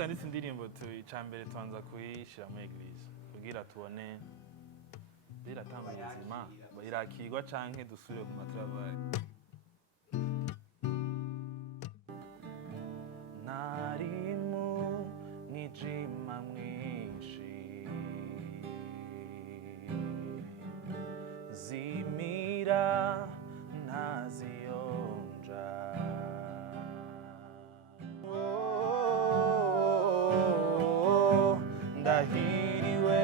twanditse indirimbo icambere tubanza kuyishira muri eglise kugira tubone biratanga ubuzima irakigwa canke dusubire ku matravaye. Nari mu mwijima mwinshi zimira ntaziyonja ndahiriwe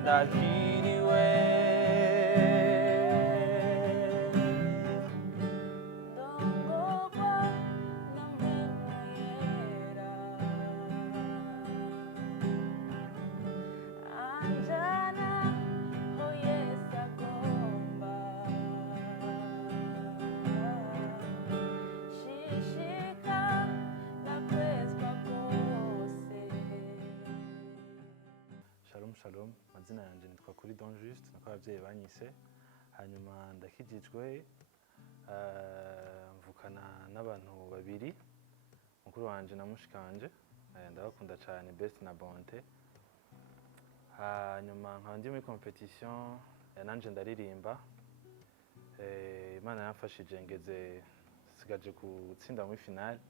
ndahiriwe ndongorwa na mpemu yera anjana ho Yesu agomba shishika nakwezwa rwose. Shalom shalom, mazina yanje nitwa KURI Don Juste nako abavyeyi banyise, hanyuma ndakijijwe mvukana n'abantu babiri, mukuru wanje na mushikanje, ndabakunda cyane best na bonte. Hanyuma nkaba ndi muri competition ya nanje ndaririmba, Imana yamfashije ngeze sigaje gutsinda muri finale,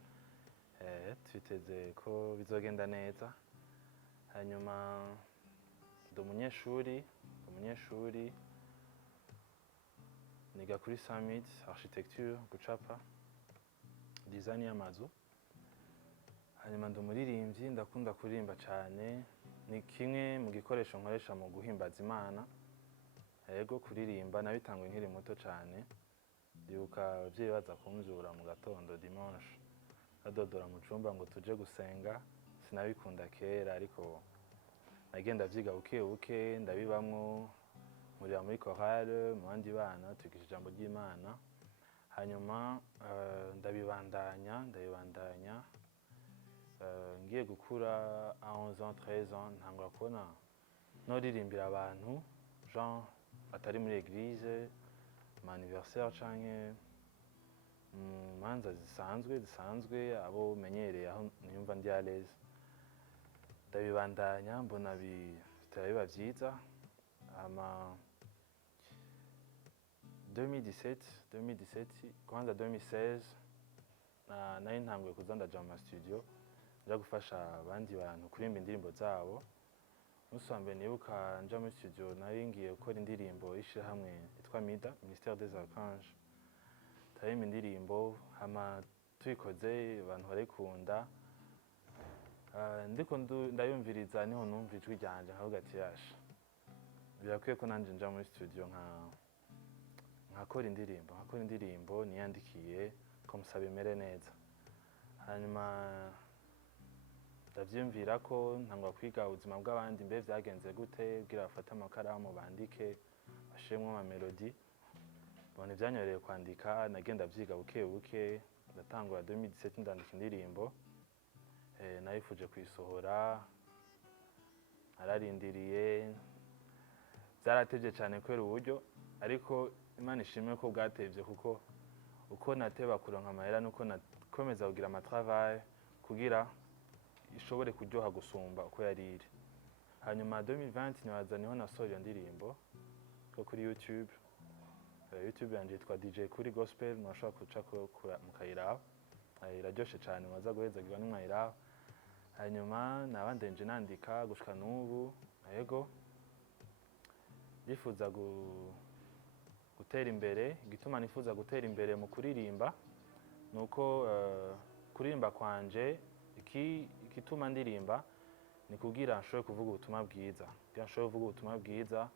twiteze ko bizogenda neza. Hanyuma ndi umunyeshuri niga kuri Summit architecture gucapa design y'amazu. Hanyuma ndi umuririmbyi, ndakunda kuririmba cyane, ni kimwe mu gikoresho nkoresha mu guhimbaza Imana. Yego kuririmba nabitanguye nkiri muto cyane, ndibuka abavyeyi baza kumvyura mu gatondo dimanche badodora mu cumba ngo tuje gusenga. Sinabikunda kera ariko nagenda vyiga buke buke ndabibamwo, nkurira muri chorale mu bandi bana twigisha ijambo ry'Imana. Hanyuma ndabibandanya ngiye gukura à 11 ans 13 ans ntangura kubona noririmbira abantu genre atari muri eglise, mu anniversaire canke manza zisanzwe abo menyereye aho niyumva ndi à l'aise. Ndabibandanya mbona bitarabiba vyiza, ama 2017 kwanza 2016 nari ntanguye kuza ndaja mu studio nja gufasha abandi bantu kuririmba indirimbo zabo. Umunsi wa mbere nibuka nja muri studio nari ngiye gukora indirimbo y'ishirahamwe yitwa MIDA, Ministère des Archanges. Taririmba indirimbo hama tuyikoze abantu barayikunda, ndiko ndayumviriza niho numva ijwi ryanje nkavuga ati yasha birakwiye ko nanje nja muri studio nkakora indirimbo niyandikiye ko musaba imere neza. Hanyuma ndavyumvira ko ntangwa kwiga ubuzima bw'abandi, mbe vyagenze gute kugira bafate amakaramu bandike bashiremwo ama melody. Bona vyanyoreye kwandika, nagenda vyiga buke buke, ndatangura 2017 ndandika indirimbo. Nayifuje kuyisohora, ararindiriye, vyaratevye cyane kubera uburyo, ariko Imana ishimwe ko bwatevye kuko uko nateba kuronka amahera nuko nakomeza kugira amatravail kugira ishobore kuryoha gusumba uko yariri. Hanyuma 2020 nibaza niho nasohoye iyo ndirimbo ko kuri YouTube. YouTube yanje yitwa DJ KURI Gospel, mwashobora kucako mukayiraba, iraryoshe cyane mwaza guhezagirwa n'umwayiraba. Hanyuma nabandenje nandika gushika n'ubu. Yego ndifuza gutera imbere, igituma nifuza gutera imbere mu kuririmba nuko kuririmba kwanje ikituma ndirimba ni kugira nshobore kuvuga ubutumwa bwiza. Kugira nshobore kuvuga ubutumwa bwiza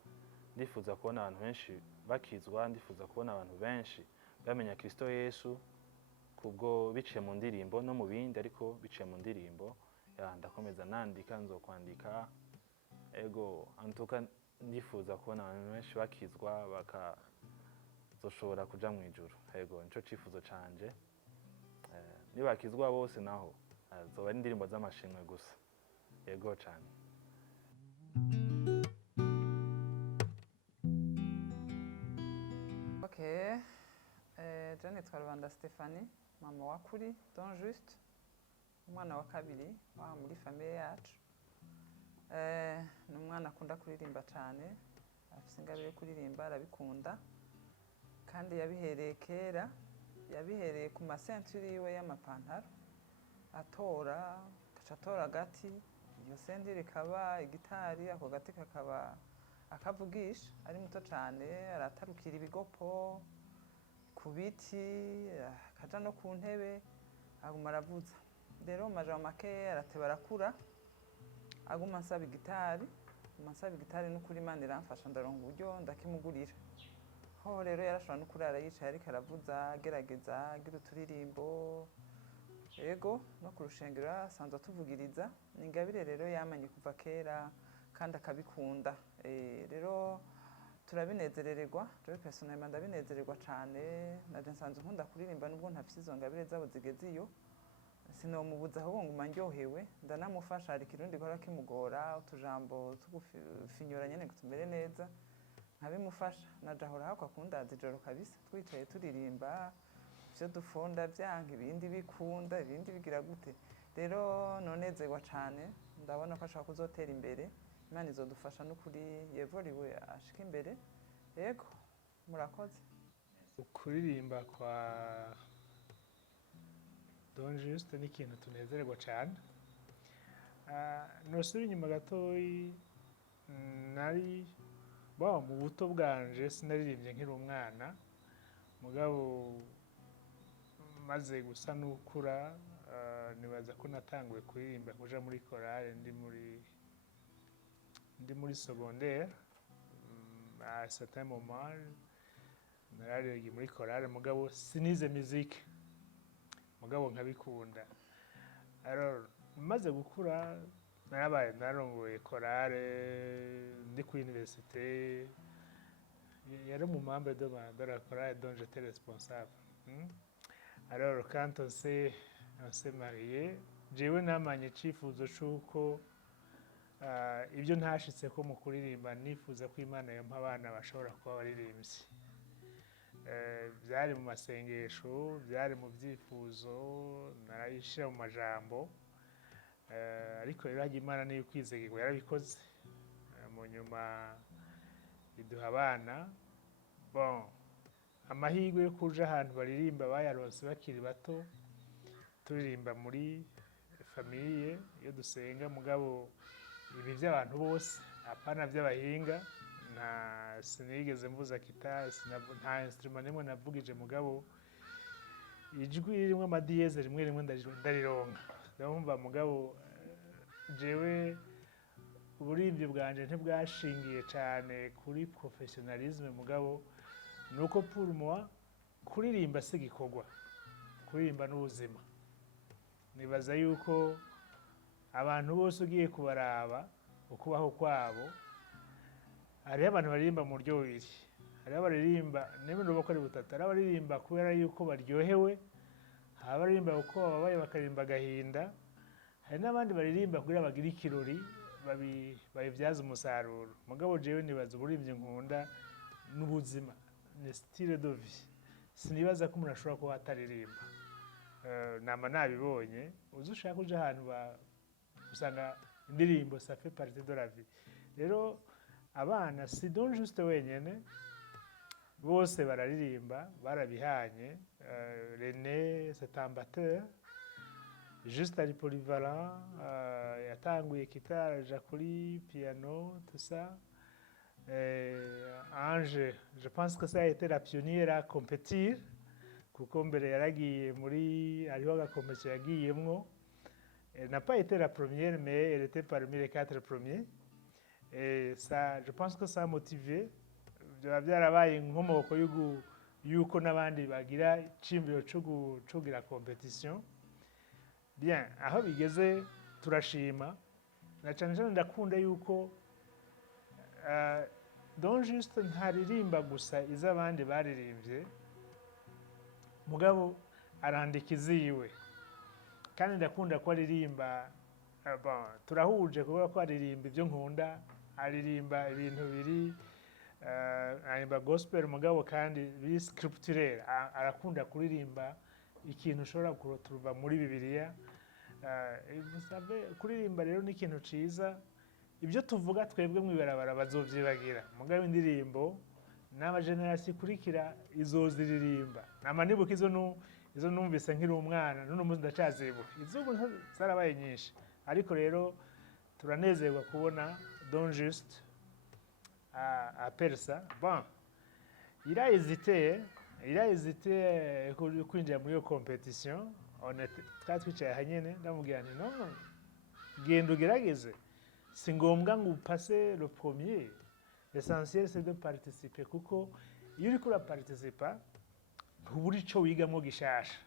ndifuza kubona abantu benshi bakizwa, ndifuza kubona abantu benshi bamenya Kristo Yesu kubwo biciye mu ndirimbo no mu bindi, ariko biciye mu ndirimbo. Ndakomeza nandika, nzokwandika. Ego antuka ndifuza kubona abantu benshi bakizwa bakazoshobora kuja mu ijuru. Ego nico cifuzo canje. Nibakizwa bose naho zoba ari indirimbo z'amashimwe gusa. Ego cyane. Okay. nitwa Rwanda Stephanie, mama wa KURI Don Juste, umwana wa kabiri wa muri famille yacu. Ni umwana akunda kuririmba cyane, afite ingabire yo kuririmba, arabikunda kandi yabihereye kera, yabihereye ku masenturi yiwe y'amapantaro, atora agati, iyo sentiri ikaba igitari, ako gati kakaba akavugisha, ari muto cyane, aratarukira ibigopo ku biti, akaja no ku ntebe, aguma aravuza. Rero mu majambo make arateba arakura, aguma ansaba igitari n'ukuri Imana iramfasha ndaronka uburyo ndakimugurira. Ho rero yarashobora no kurara yicaye ariko aravuza, agerageza, agira uturirimbo, yego no ku rushengero asanzwe atuvugiriza. Ni ingabire rero yamanye kuva kera kandi akabikunda. Rero turabinezerererwa, rero personnellement ndabinezererwa cyane, naje nsanzwe nkunda kuririmba nubwo ntafite izo ngabire zabo zigeze iyo. Sinomubuza ahubwo nguma ndyohewe, ndanamufasha, hari ikirundi gihora kimugora, utujambo tugufinyura nyene ngo tumere neza, nkabimufasha. Naje ahora hako akundaza ijoro kabisa, twicaye turirimba, ivyo dufunda vyanka, ibindi bikunda, ibindi bigira gute. Rero nonezerwa cyane, ndabona ko ashaka kuzotera imbere, Imana izodufasha n'ukuri yevoriwe ashika imbere. Yego, murakoze. Kuririmba kwa Don Juste ni ikintu tunezererwa cyane. Nosubira inyuma gatoyi, mu buto bwanje sinaririmbye nkiri umwana, mugabo maze gusa n'ukura, nibaza ko natanguye kuririmba kuja muri korale ndi muri secondaire. À un certain moment nararirimba muri korale, mugabo sinize musique, mugabo nkabikunda. Alors maze gukura narongoye korale ndi ku université, yari mu membre de la chorale dont j'étais responsable. Alors quand on s'est marié, jewe namanye icifuzo c'uko ibyo ntashitse ko mu kuririmba nifuza ko Imana yampa abana bashobora kuba abaririmbyi. Byari mu masengesho, byari mu byifuzo, narayishira mu majambo, ariko rero hagiye Imana niyo kwizegirwa yarabikoze. Mu nyuma iduha abana. Bon, amahirwe yo kuja ahantu baririmba bayaronse bakiri bato, turirimba muri famille iyo dusenga, mugabo ibi by'abantu bose, apana by'abahinga. Sinigeze mvuza gitari, nta instrument nimwe navugije, mugabo ijwi rimwe amadiyeze rimwe ndarironka. Ndumva mugabo jewe uburimvyi bwanje ntibwashingiye cyane kuri professionnalisme, mugabo nuko pour moi kuririmba si gikorwa, kuririmba n'ubuzima. Nibaza yuko abantu bose ugiye kubaraba ukubaho kwabo, hariho abantu baririmba mu buryo bubiri. Hariho abaririmba nemwe nuko ari butatu, hari abaririmba kubera yuko baryohewe, hari abaririmba uko babaye bakaririmba agahinda, hari n'abandi baririmba kugira bagire ikirori babibyaza umusaruro. Mugabo jewe nibaza uburimvyi nkunda n'ubuzima, ni style de vie. Sinibaza ko umuntu ashobora kuba ataririmba. Nama nabibonye, uzushaka uja ahantu usanga indirimbo ça fait partie de la vie. Rero abana si Don Juste wenyene, bose bararirimba, barabihanye. René c'est un batteur, Juste ari polyvalent, yatanguye guitare aja kuri piano, tout ça. Ange, je pense que ça a été la pionnière à compétir, kuko mbere yaragiye hariho agakompetition yagiyemwo. Elle n'a pas été la première, mais elle était parmi les 4 premiers. Et ça, je pense que ça a motivé. Byarabaye inkomoko yuko n'abandi bagira icimbiro cyo kugira competition. Bien, aho bigeze turashima. Na cyane cyane ndakunda yuko Don Juste ntaririmba gusa iz'abandi baririmbye, mugabo arandika iziwe. Kandi ndakunda ko aririmba, turahuje kuvuga ko aririmba ibyo nkunda, aririmba ibintu biri aririmba gospel mugabo kandi biri scripturel, arakunda kuririmba ikintu ushobora kuroturuva muri Bibiliya. Kuririmba rero ni ikintu ciza, ibyo tuvuga twebwe mwibarabara bazovyibagira, mugabo indirimbo n'aba generasi kurikira izoziririmba. Namanibuka izo numvise nkiri umwana, none umunsi ndacazibuka, izubu zarabaye nyinshi, ariko rero turanezerwa kubona Don Juste apersa. Bon, il a hésité kwinjira muri iyo competition. Twatwicaye hanyene ndamubwira nti no, genda ugerageze, si ngombwa ngo upase le premier, l'essentiel c'est de participer, kuko iyo uriko uraparticipa ntubura ico wigamwo gishasha.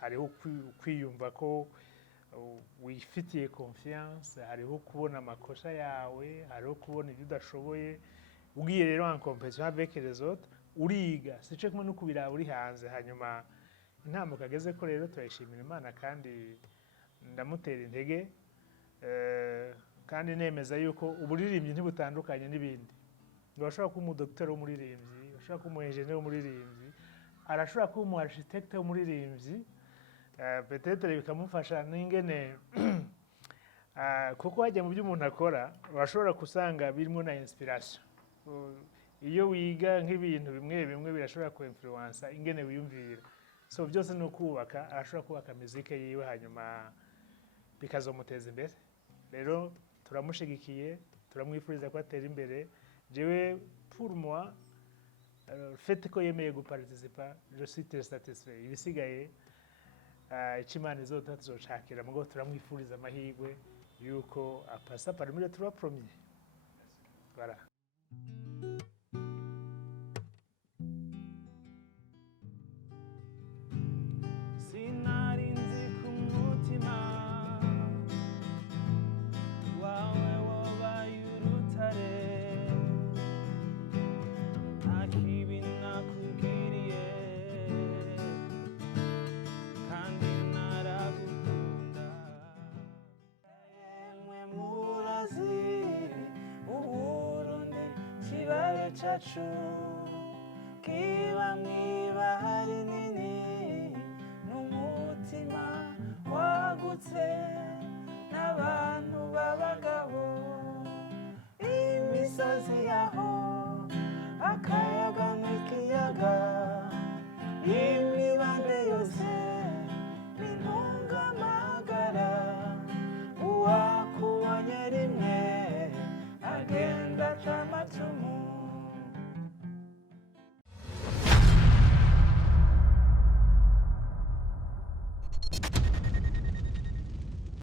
Hariho kwiyumva ko wifitiye confiance, hariho kubona amakosa yawe, hariho kubona ibyo udashoboye. Ugiye rero en competition avec les autres uriga, sico kumwe no kubiraba uri hanze. Hanyuma intambuko ageze ko rero turayishimira Imana kandi ndamutera intege, kandi nemeza yuko uburirimbyi ntibutandukanye n'ibindi. Urashobora kuba umudokiteri w'umuririmbyi, urashobora kuba umu-engineer w'umuririmbyi, arashobora kuba umu-architecte w'umuririmbyi, peut-être bikamufasha n'ingene kuko hajya mu byo umuntu akora urashobora kusanga birimo na inspiration. Iyo wiga nk'ibintu bimwe bimwe birashobora ku influence ingene wiyumvira. So byose no kubaka, arashobora kubaka muzike yiwe hanyuma bikazomuteza imbere. Rero turamushigikiye, turamwifuriza ko atera imbere. Jewe pour moi, fait ko yemeye guparticipa, je suis très satisfait. Ibisigaye Imana izota tuzoshakira, mugo turamwifuriza amahirwe yuko apasa parmi les 3 premiers. Voilà. Chachu kiba mwibahari nini n'umutima wagutse n'abantu b'abagabo, imisozi